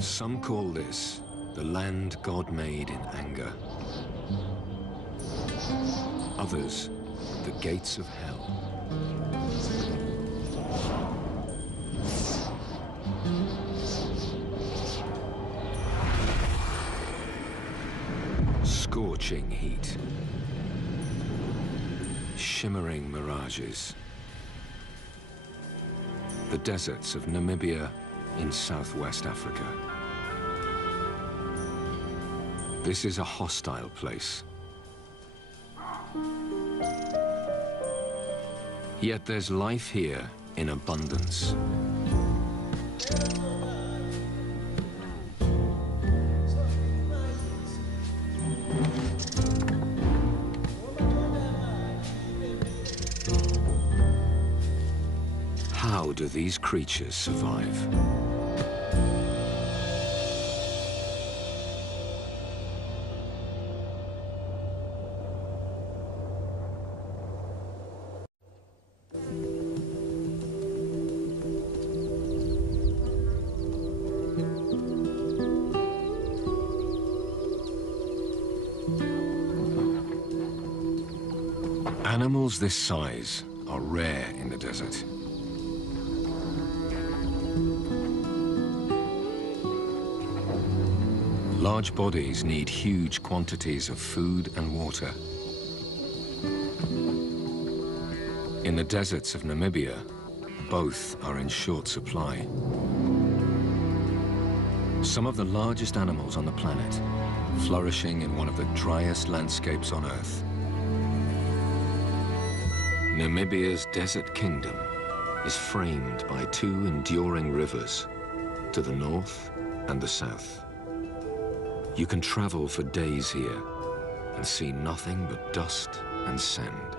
Some call this the land God made in anger. Others, the gates of hell. Scorching heat. Shimmering mirages. The deserts of Namibia in southwest Africa. This is a hostile place. Yet there's life here in abundance. How do these creatures survive? Animals this size are rare in the desert. Large bodies need huge quantities of food and water. In the deserts of Namibia, both are in short supply. Some of the largest animals on the planet, flourishing in one of the driest landscapes on Earth. Namibia's desert kingdom is framed by two enduring rivers, to the north and the south. You can travel for days here and see nothing but dust and sand.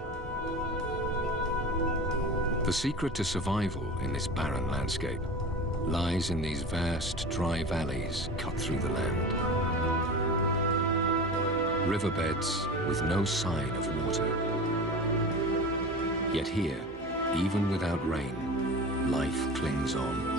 The secret to survival in this barren landscape lies in these vast, dry valleys cut through the land. Riverbeds with no sign of water. Yet here, even without rain, life clings on.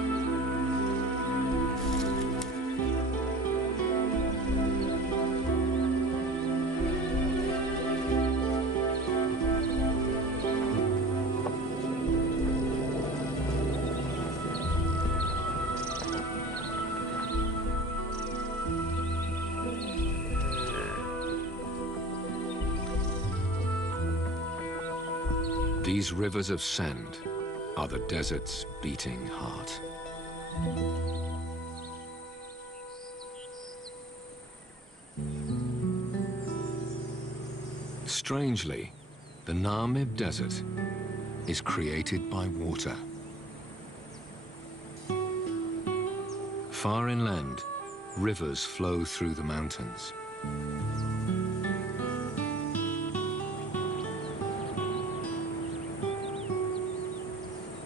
These rivers of sand are the desert's beating heart. Strangely, the Namib Desert is created by water. Far inland, rivers flow through the mountains.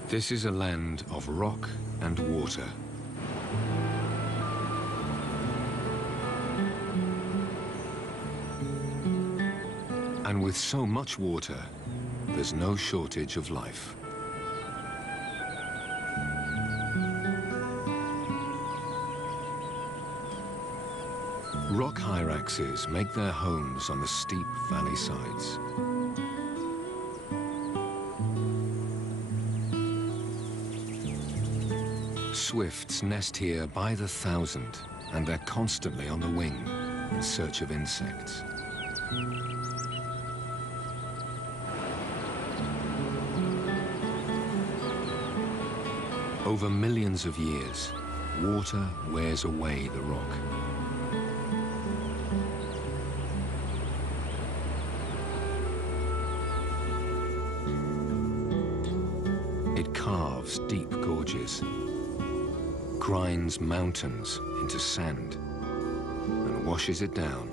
This is a land of rock and water. And with so much water, there's no shortage of life. Rock hyraxes make their homes on the steep valley sides. Swifts nest here by the thousand, and they're constantly on the wing in search of insects. Over millions of years, water wears away the rock. It carves deep gorges, grinds mountains into sand, and washes it down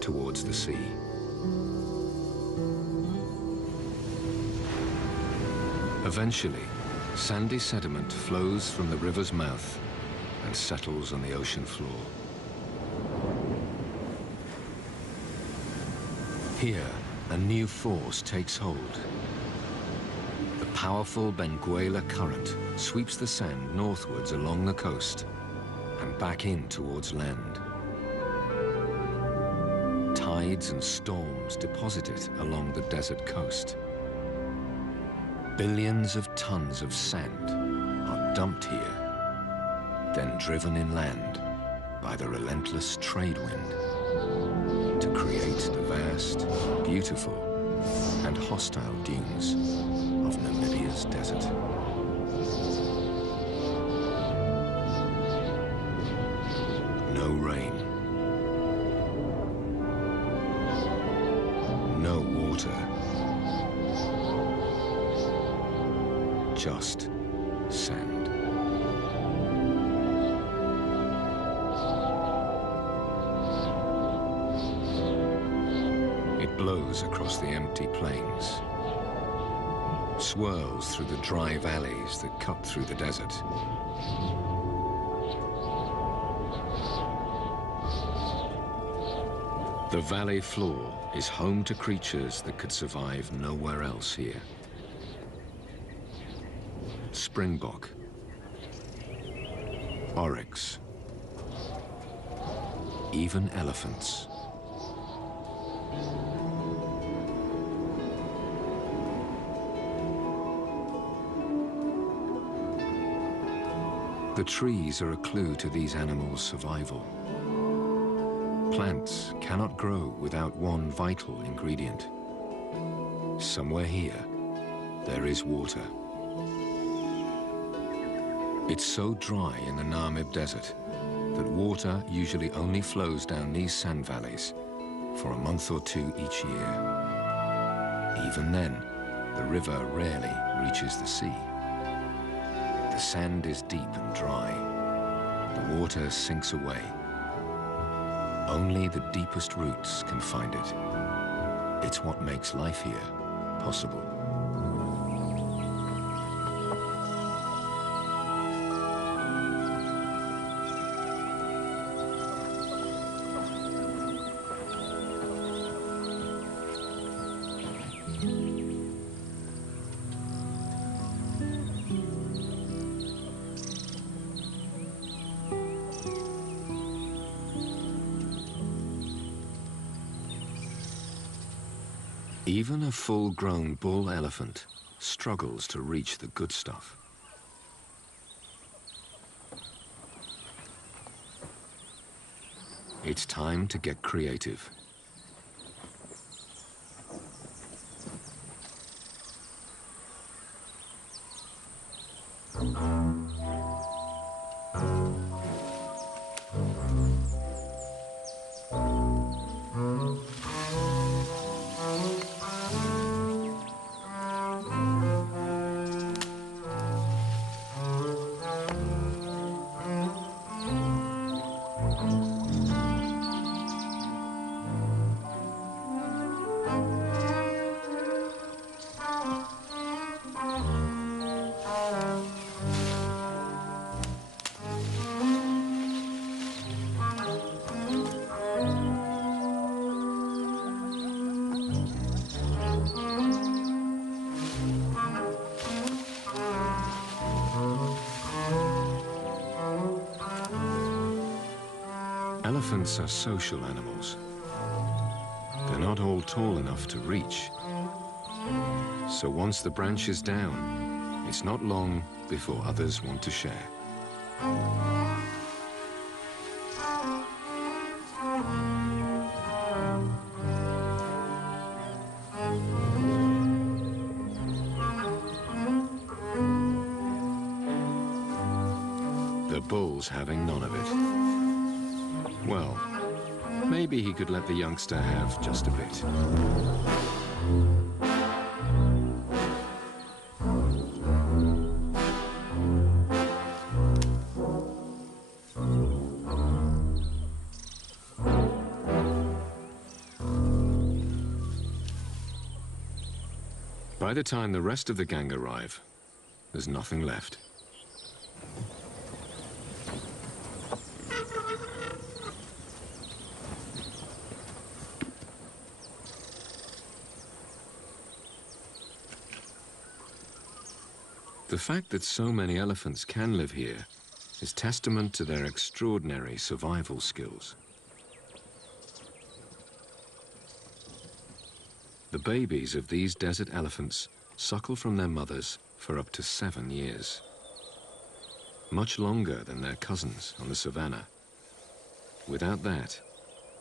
towards the sea. Eventually, sandy sediment flows from the river's mouth and settles on the ocean floor. Here, a new force takes hold. The powerful Benguela current sweeps the sand northwards along the coast and back in towards land. Tides and storms deposit it along the desert coast. Billions of tons of sand are dumped here, then driven inland by the relentless trade wind to create the vast, beautiful, and hostile dunes of Namibia's desert. No rain. No water. Just sand. It blows across the empty plains, swirls through the dry valleys that cut through the desert. The valley floor is home to creatures that could survive nowhere else here. Springbok, oryx, even elephants. The trees are a clue to these animals' survival. Plants cannot grow without one vital ingredient. Somewhere here, there is water. It's so dry in the Namib Desert that water usually only flows down these sand valleys for a month or two each year. Even then, the river rarely reaches the sea. The sand is deep and dry. The water sinks away. Only the deepest roots can find it. It's what makes life here possible. Even a full-grown bull elephant struggles to reach the good stuff. It's time to get creative. Elephants are social animals. They're not all tall enough to reach. So once the branch is down, it's not long before others want to share. The bull's having none of it. Well, maybe he could let the youngster have just a bit. By the time the rest of the gang arrive, there's nothing left. The fact that so many elephants can live here is testament to their extraordinary survival skills. The babies of these desert elephants suckle from their mothers for up to 7 years, much longer than their cousins on the savannah. Without that,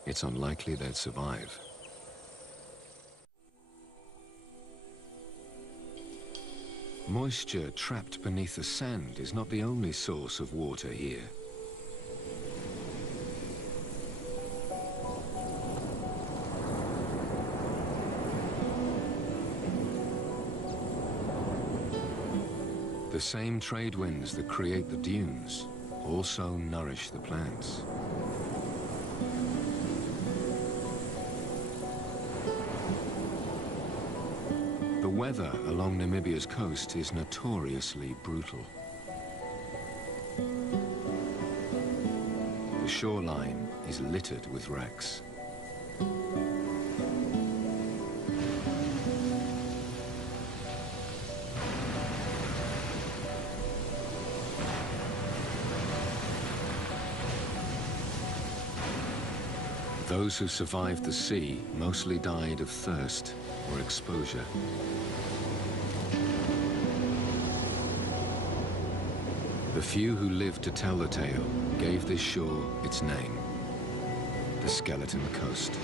it's unlikely they'd survive. Moisture trapped beneath the sand is not the only source of water here. The same trade winds that create the dunes also nourish the plants. The weather along Namibia's coast is notoriously brutal. The shoreline is littered with wrecks. Those who survived the sea mostly died of thirst or exposure. The few who lived to tell the tale gave this shore its name, the Skeleton Coast.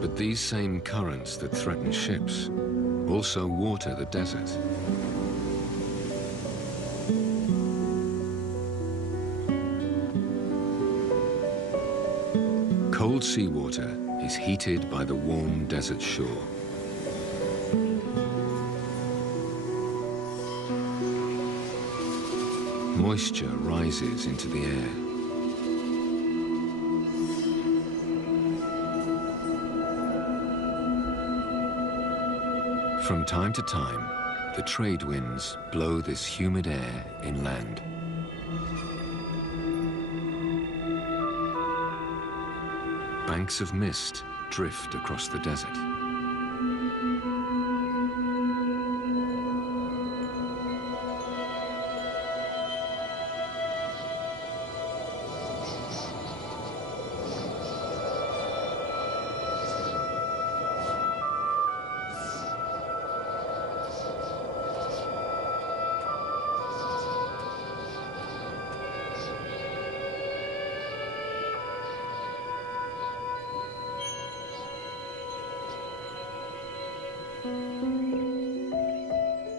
But these same currents that threaten ships also water the desert. Cold seawater is heated by the warm desert shore. Moisture rises into the air. From time to time, the trade winds blow this humid air inland. Banks of mist drift across the desert.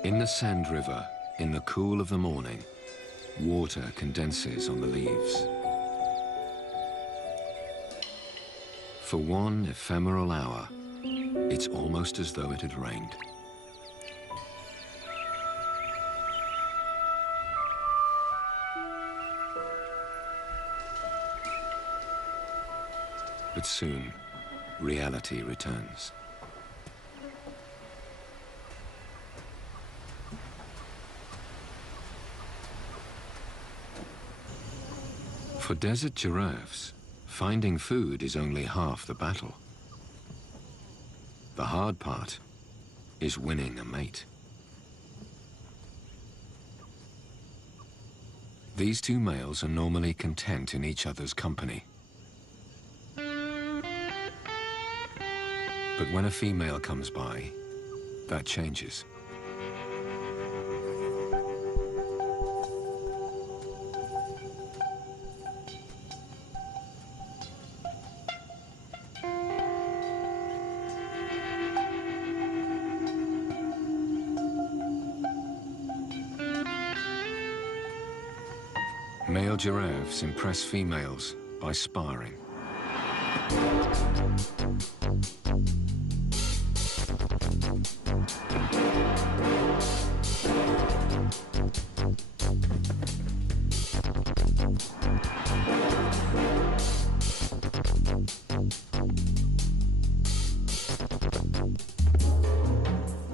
In the Sand River, in the cool of the morning, water condenses on the leaves. For one ephemeral hour, it's almost as though it had rained. But soon, reality returns. For desert giraffes, finding food is only half the battle. The hard part is winning a mate. These two males are normally content in each other's company. But when a female comes by, that changes. Male giraffes impress females by sparring.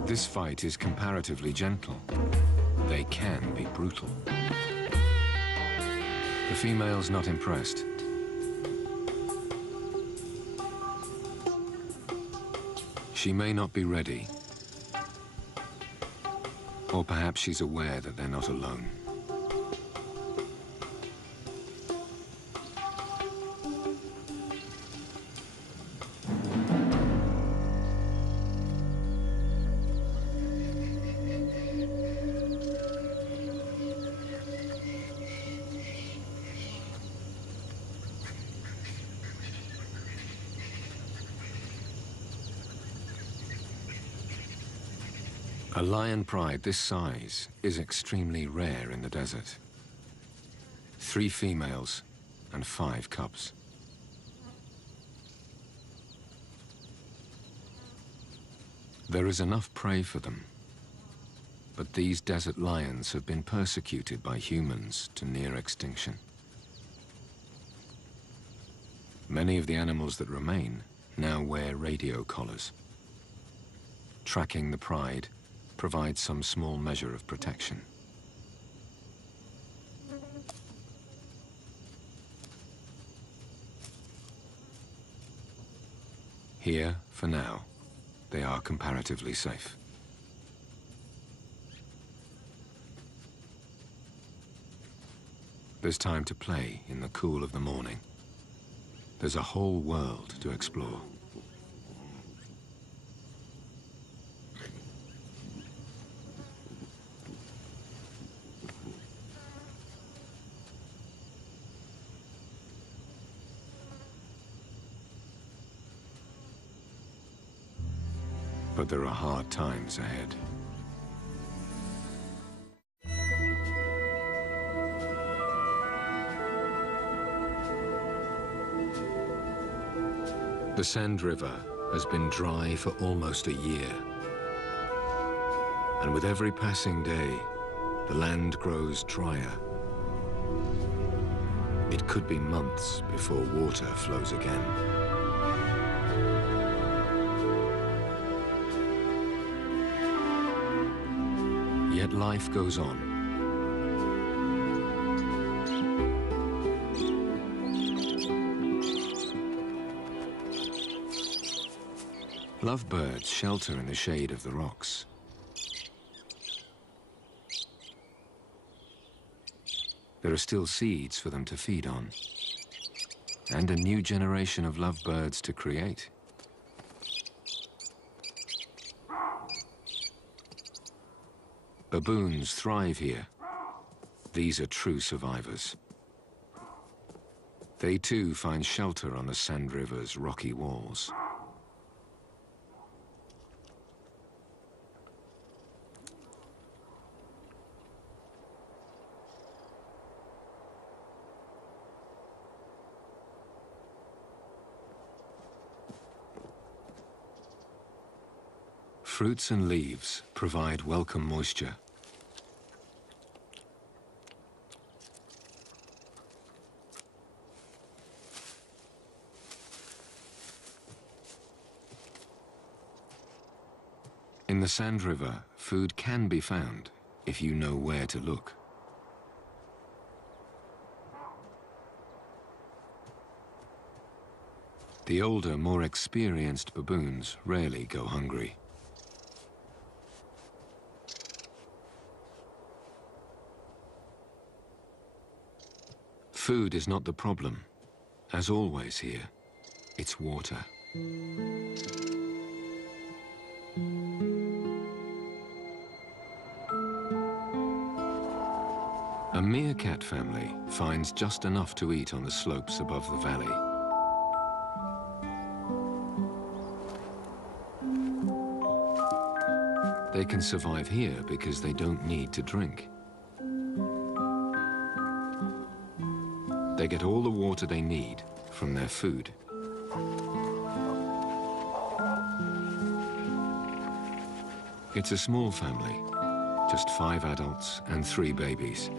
This fight is comparatively gentle. They can be brutal. The female's not She may not be ready. Or perhaps she's aware that they're not alone. A lion pride this size is extremely rare in the desert. 3 females and 5 cubs. There is enough prey for them, but these desert lions have been persecuted by humans to near extinction. Many of the animals that remain now wear radio collars. Tracking the pride provides some small measure of protection. Here, for now, they are comparatively safe. There's time to play in the cool of the morning. There's a whole world to explore. But there are hard times ahead. The Sand River has been dry for almost a year. And with every passing day, the land grows drier. It could be months before water flows again. Yet life goes on. Lovebirds shelter in the shade of the rocks. There are still seeds for them to feed on, and a new generation of lovebirds to create. Baboons thrive here. These are true survivors. They too find shelter on the Sand River's rocky walls. Fruits and leaves provide welcome moisture. In the Sand River, food can be found if you know where to look. The older, more experienced baboons rarely go hungry. Food is not the problem. As always here, it's water. A meerkat family finds just enough to eat on the slopes above the valley. They can survive here because they don't need to drink. They get all the water they need from their food. It's a small family, just 5 adults and 3 babies.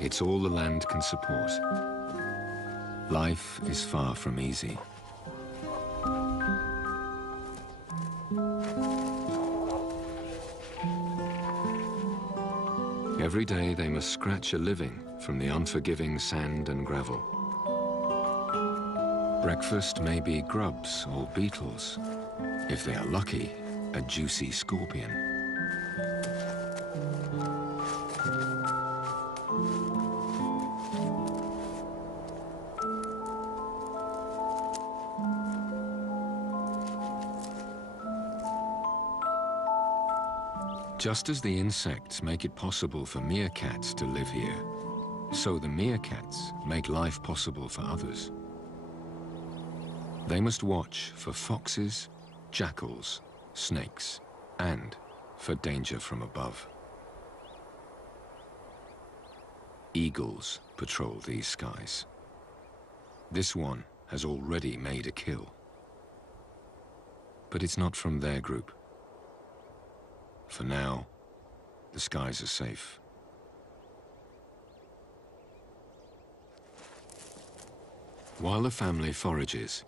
It's all the land can support. Life is far from easy. Every day they must scratch a living from the unforgiving sand and gravel. Breakfast may be grubs or beetles. If they are lucky, a juicy scorpion. Just as the insects make it possible for meerkats to live here, so the meerkats make life possible for others. They must watch for foxes, jackals, snakes, and for danger from above. Eagles patrol these skies. This one has already made a kill. But it's not from their group. For now, the skies are safe. While the family forages,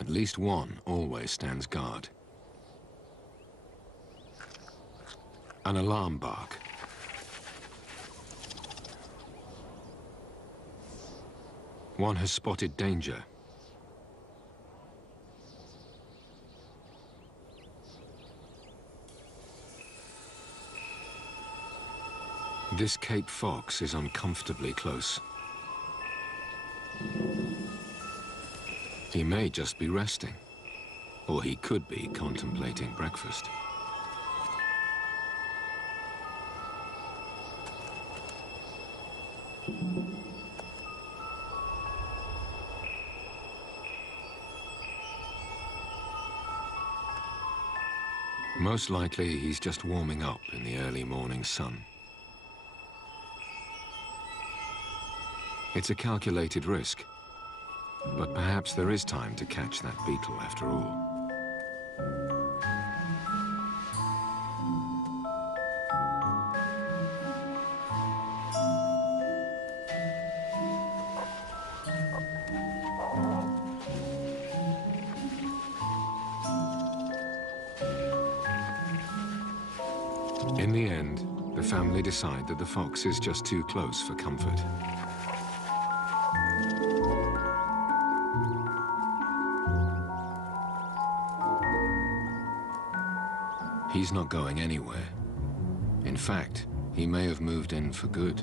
at least one always stands guard. An alarm bark. One has spotted danger. This Cape fox is uncomfortably close. He may just be resting, or he could be contemplating breakfast. Most likely, he's just warming up in the early morning sun. It's a calculated risk, but perhaps there is time to catch that beetle after all. In the end, the family decide that the fox is just too close for comfort. He's not going anywhere. In fact, he may have moved in for good.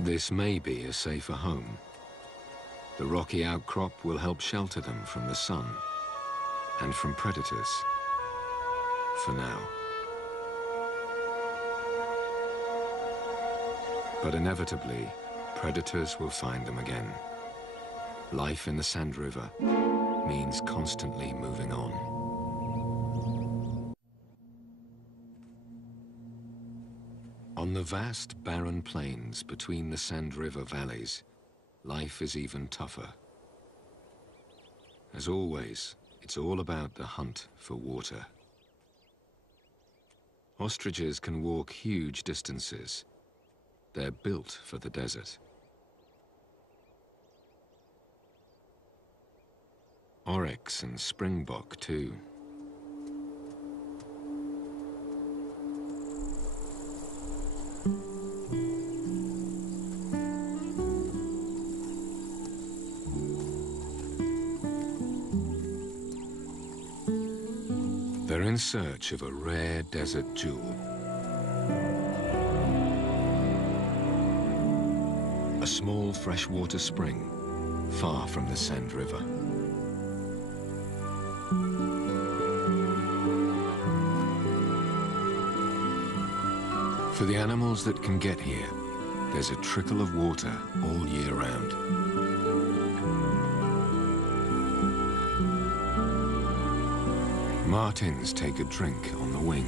This may be a safer home. The rocky outcrop will help shelter them from the sun and from predators, for now. But inevitably, predators will find them again. Life in the Sand River means constantly moving on. On the vast, barren plains between the Sand River valleys, life is even tougher. As always, it's all about the hunt for water. Ostriches can walk huge distances. They're built for the desert. Oryx and springbok, too. They're in search of a rare desert jewel. A small freshwater spring, far from the Sand River. For the animals that can get here, there's a trickle of water all year round. Martins take a drink on the wing.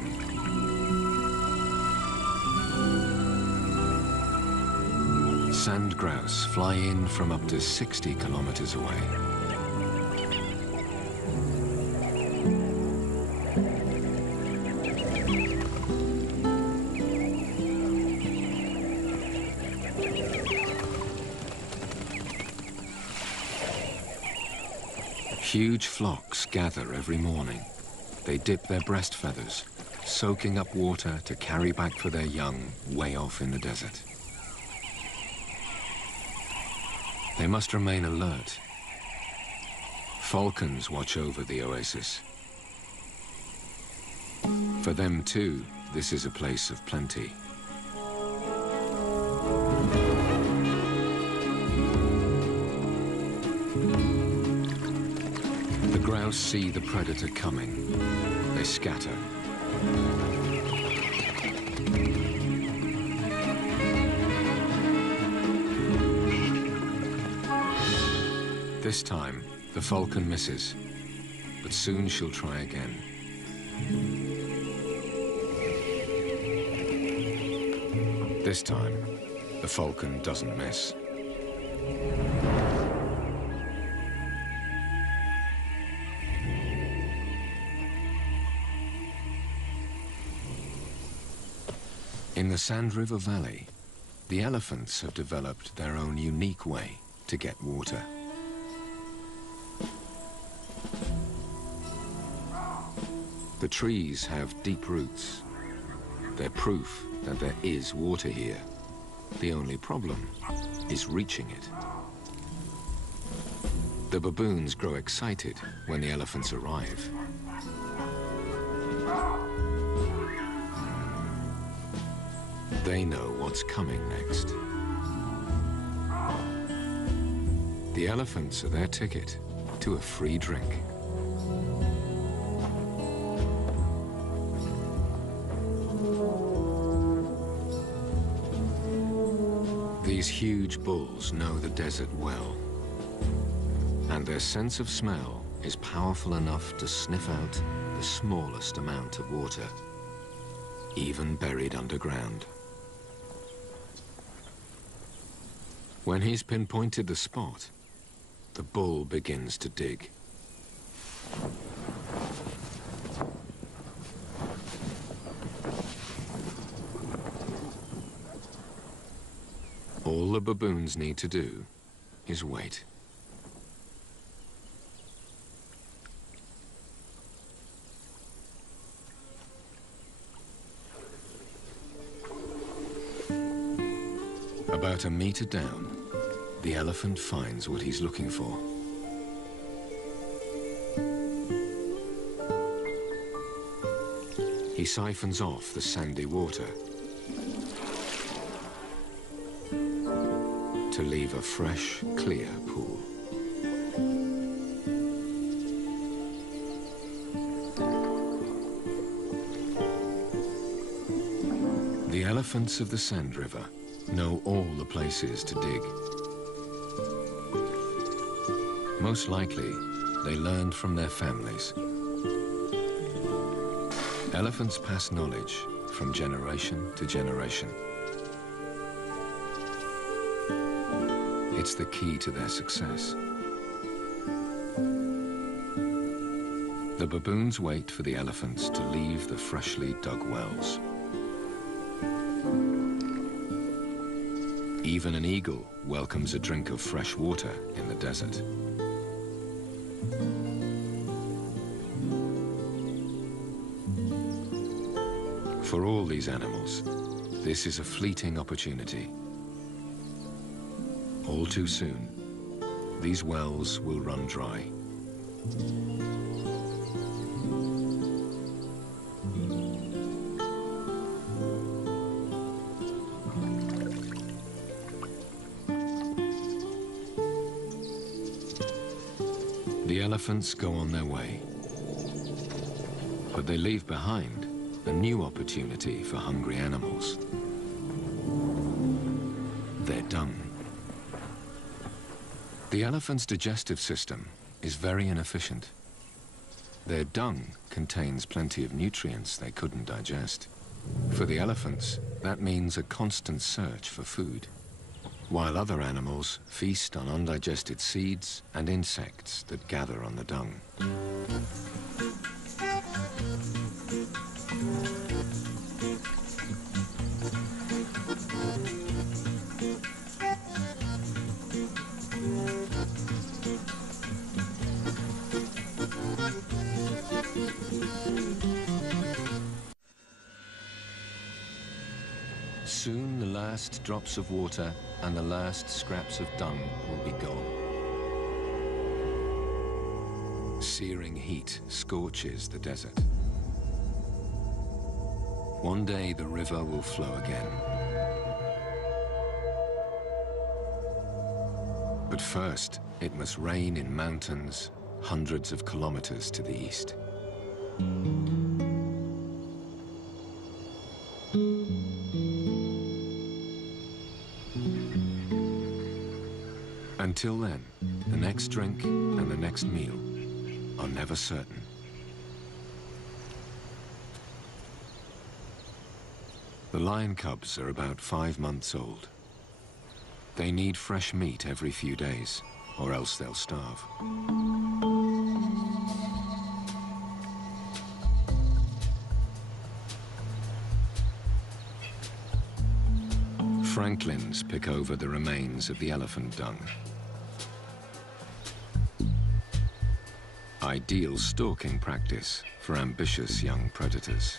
Sand grouse fly in from up to 60 kilometers away. Huge flocks gather every morning. They dip their breast feathers, soaking up water to carry back for their young way off in the desert. They must remain alert. Falcons watch over the oasis. For them too, this is a place of plenty. The grouse see the predator coming. They scatter. This time, the falcon misses, but soon she'll try again. This time, the falcon doesn't miss. In the Sand River Valley, the elephants have developed their own unique way to get water. The trees have deep roots. They're proof that there is water here. The only problem is reaching it. The baboons grow excited when the elephants arrive. They know what's coming next. The elephants are their ticket to a free drink. These huge bulls know the desert well, and their sense of smell is powerful enough to sniff out the smallest amount of water, even buried underground. When he's pinpointed the spot, the bull begins to dig. All the baboons need to do is wait. About a meter down, the elephant finds what he's looking for. He siphons off the sandy water to leave a fresh, clear pool. The elephants of the Sand River know all the places to dig. Most likely, they learned from their families. Elephants pass knowledge from generation to generation. It's the key to their success. The baboons wait for the elephants to leave the freshly dug wells. Even an eagle welcomes a drink of fresh water in the desert. For all these animals, this is a fleeting opportunity. All too soon, these wells will run dry. The elephants go on their way, but they leave behind a new opportunity for hungry animals: their dung. The elephant's digestive system is very inefficient. Their dung contains plenty of nutrients they couldn't digest. For the elephants, that means a constant search for food, while other animals feast on undigested seeds and insects that gather on the dung. Soon the last drops of water and the last scraps of dung will be gone. Searing heat scorches the desert. One day the river will flow again. But first, it must rain in mountains hundreds of kilometers to the east. Until then, the next drink and the next meal are never certain. The lion cubs are about 5 months old. They need fresh meat every few days, or else they'll starve. Franklins pick over the remains of the elephant dung. Ideal stalking practice for ambitious young predators.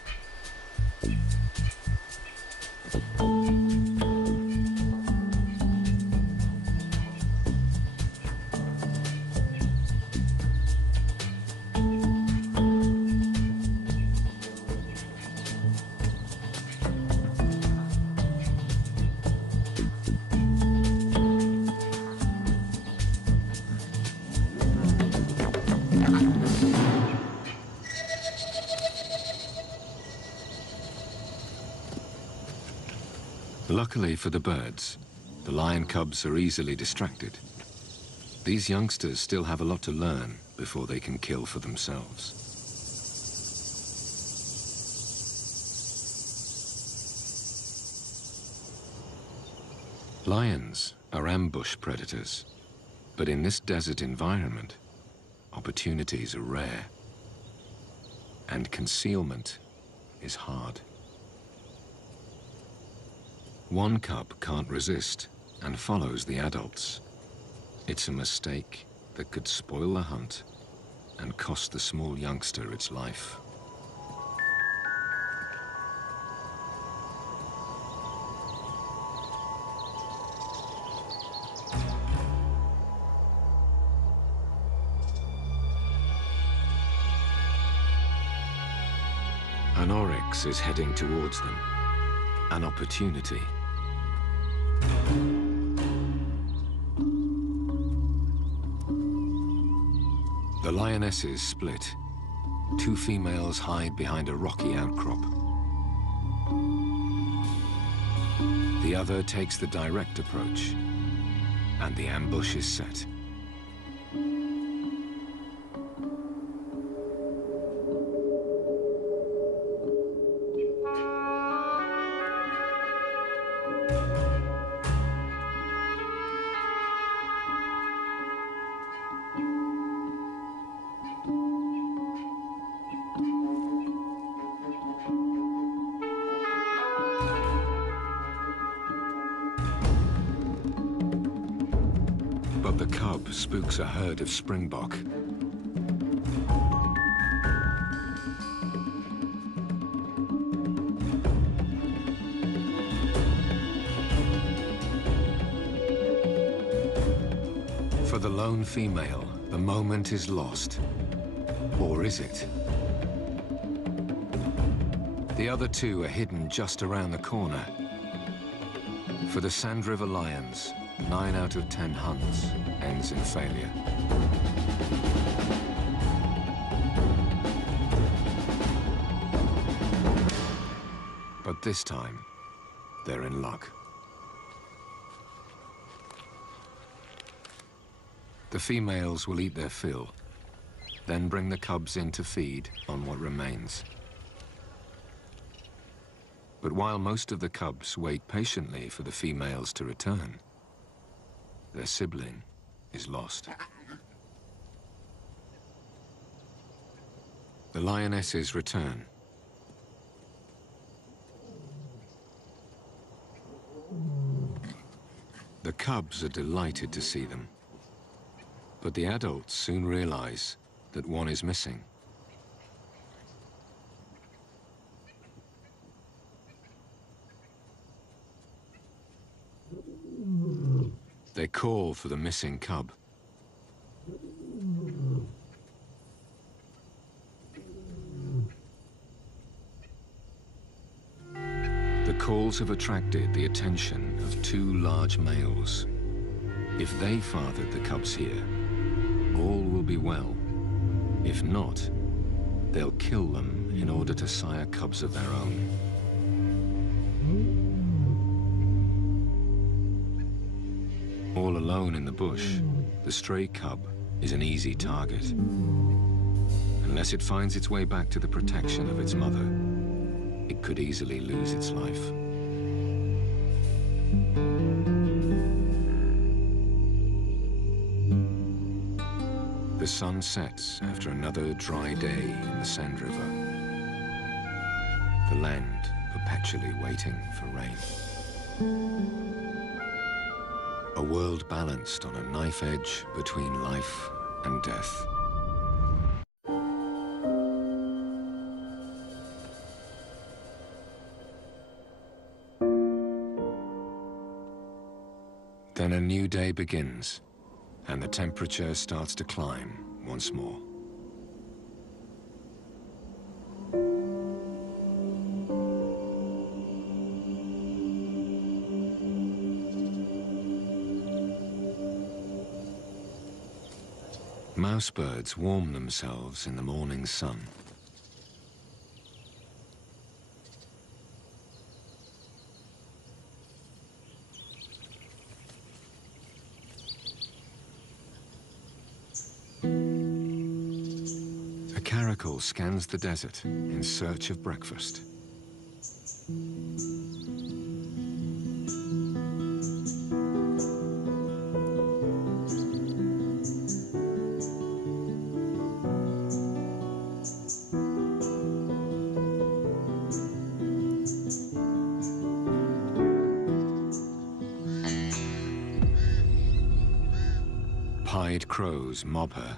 Luckily for the birds, the lion cubs are easily distracted. These youngsters still have a lot to learn before they can kill for themselves. Lions are ambush predators, but in this desert environment, opportunities are rare, and concealment is hard. One cub can't resist and follows the adults. It's a mistake that could spoil the hunt and cost the small youngster its life. An oryx is heading towards them, an opportunity. The lionesses split. 2 females hide behind a rocky outcrop. The other takes the direct approach, and the ambush is set. But the cub spooks a herd of springbok. For the lone female, the moment is lost. Or is it? The other 2 are hidden just around the corner. For the Sand River lions, 9 out of 10 hunts ends in failure. But this time, they're in luck. The females will eat their fill, then bring the cubs in to feed on what remains. But while most of the cubs wait patiently for the females to return, their sibling is lost. The lionesses return. The cubs are delighted to see them, but the adults soon realize that one is missing. They call for the missing cub. The calls have attracted the attention of two large males. If they fathered the cubs here, all will be well. If not, they'll kill them in order to sire cubs of their own. All alone in the bush, the stray cub is an easy target. Unless it finds its way back to the protection of its mother, it could easily lose its life. The sun sets after another dry day in the Sand River. The land perpetually waiting for rain. A world balanced on a knife edge between life and death. Then a new day begins, and the temperature starts to climb once more. Mousebirds warm themselves in the morning sun. A caracal scans the desert in search of breakfast. Pied crows mob her.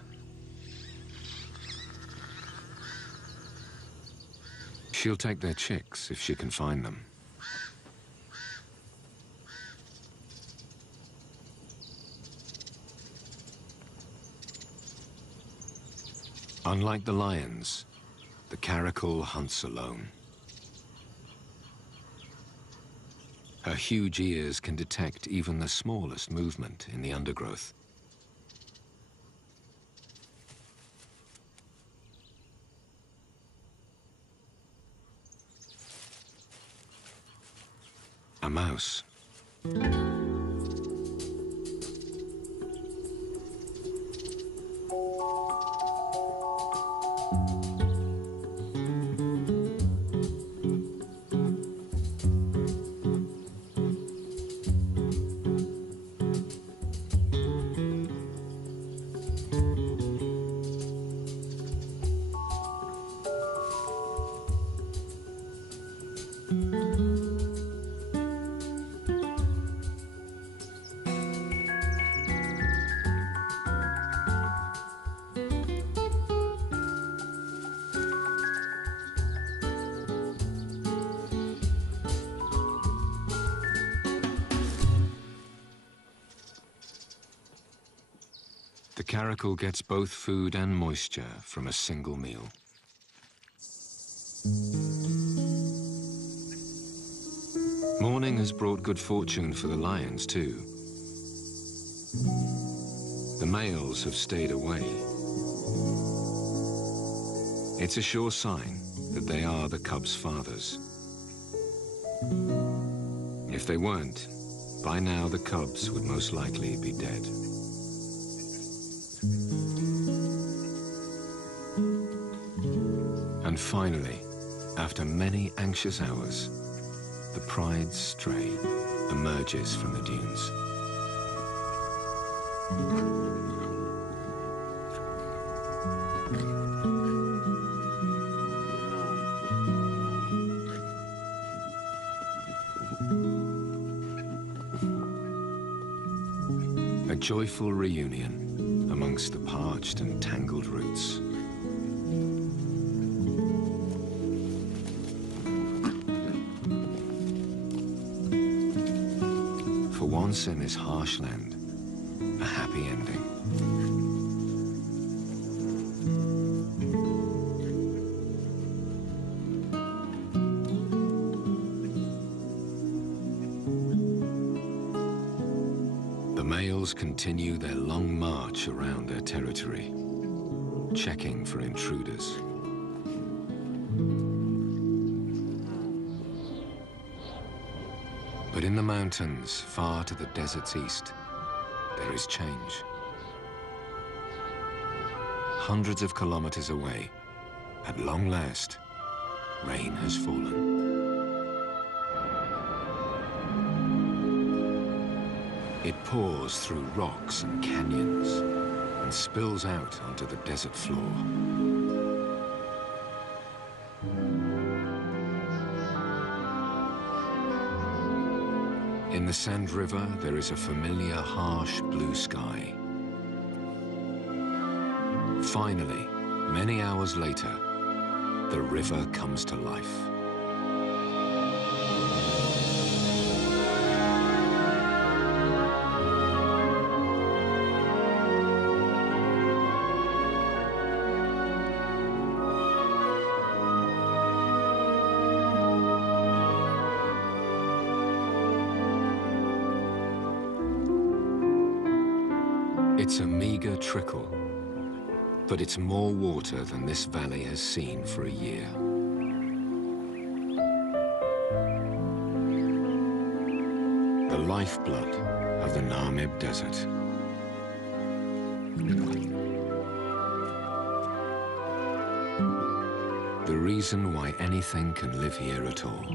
She'll take their chicks if she can find them. Unlike the lions, the caracal hunts alone. Her huge ears can detect even the smallest movement in the undergrowth. A mouse. The caracal gets both food and moisture from a single meal. Morning has brought good fortune for the lions too. The males have stayed away. It's a sure sign that they are the cubs' fathers. If they weren't, by now the cubs would most likely be dead. And finally, after many anxious hours, the pride's stray emerges from the dunes. A joyful reunion amongst the parched and tangled roots. For once in this harsh land, a happy ending. The males continue their long march around their territory, checking for intruders. But in the mountains, far to the desert's east, there is change. Hundreds of kilometers away, at long last, rain has fallen. It pours through rocks and canyons and spills out onto the desert floor. In the Sand River, there is a familiar, harsh blue sky. Finally, many hours later, the river comes to life. It's a meager trickle, but it's more water than this valley has seen for a year. The lifeblood of the Namib Desert. The reason why anything can live here at all.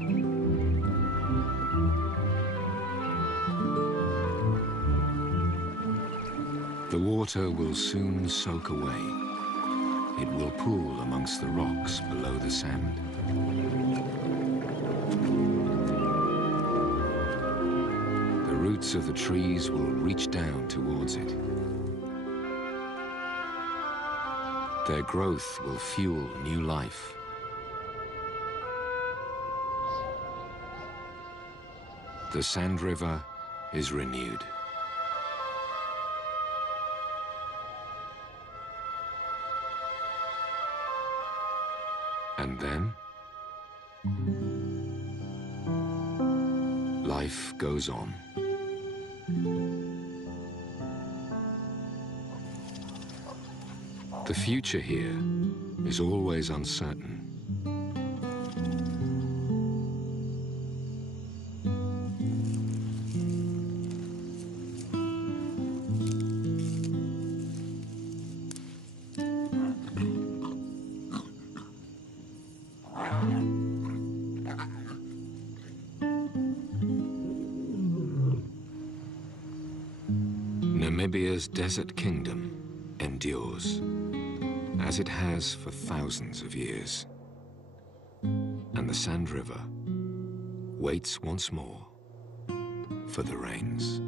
The water will soon soak away. It will pool amongst the rocks below the sand. The roots of the trees will reach down towards it. Their growth will fuel new life. The Sand River is renewed. And then, life goes on. The future here is always uncertain. Namibia's desert kingdom endures, as it has for thousands of years. And the Sand River waits once more for the rains.